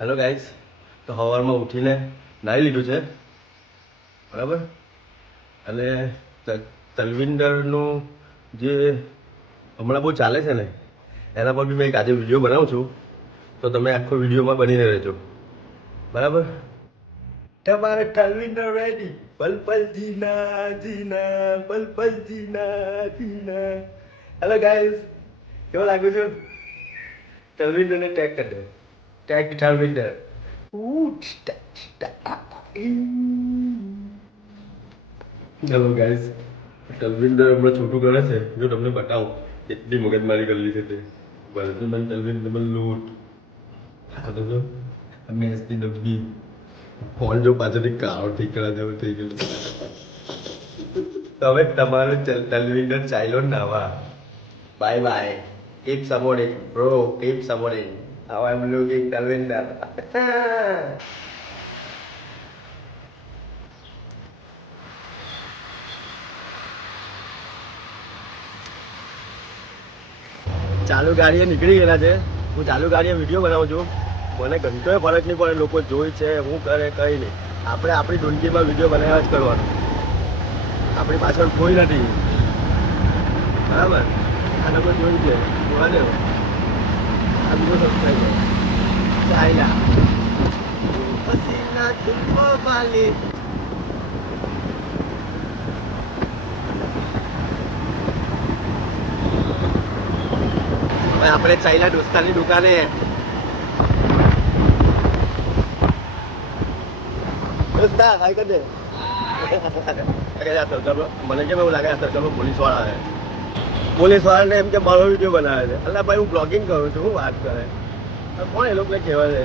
Hello guys, તો સવારમાં ઉઠીને નાહી લીધું છે બરાબર. અને તલવિંદરનું જે હમણાં બહુ ચાલે છે ને એના પર બી મેં એક આજે વિડીયો બનાવું છું, તો તમે આખો વિડીયોમાં બનીને રહેજો બરાબર. તમારે તલવિંદર રેડી, પલ પલ જીના જીના, પલ પલ જીના જીના. હેલો ગાઈસ, કેવો લાગુ છું? તલવિંદરને ટેગ કરી દો, ટેગ તલવિંદર. હેલો ગાઈસ, તલવિંદર હમણાં છોટું કરે છે, જો તમને બતાવું એટલી મગજમારી કરેલી છે તે. વર્ધમાન તલવિંદર લોટ ખાતો તો મેસની ડબ્બી ફોન જો પાછળથી કાળો ઠીકરા જેવું થઈ ગયેલું. તો હવે તમારો તલવિંદર ચાલ્યો નાવા. Bye bye, keep supporting bro, keep supporting. How I'm looking Talvinder. ચાલુ ગાડીએ નીકળી ગયેલા છે. હું ચાલુ ગાડીએ વિડીયો બનાવું છું. મને ઘંટોય ફરક નહીં પડે, લોકો જોઈ છે હું કરે કંઈ નહીં. આપણે આપણી ડુંગીમાં વિડીયો બનાવ્યા જ કરવાનો. આપણી પાછળ કોઈ નથી બરાબર. આ લોકો જોઈ છે, જોવા દેવો. આ બીજો સબસ્ક્રાઈબ કરો. ચાલ્યા પસીના તુમ્બો વાલી. આપણે ચાલ્યા દોસ્તાની દુકાને. દોસ્તા હાય કર દે. મને કેમ એવું લાગે સર્કલમાં પોલીસ વાળા આવે. પોલીસ વાળાને એમ કે મારો વિડીયો બનાવે છે. અલ્લા ભાઈ, હું બ્લોગિંગ કરું છું, હું વાત કરે કોણ એ લોકોને કહેવાય છે.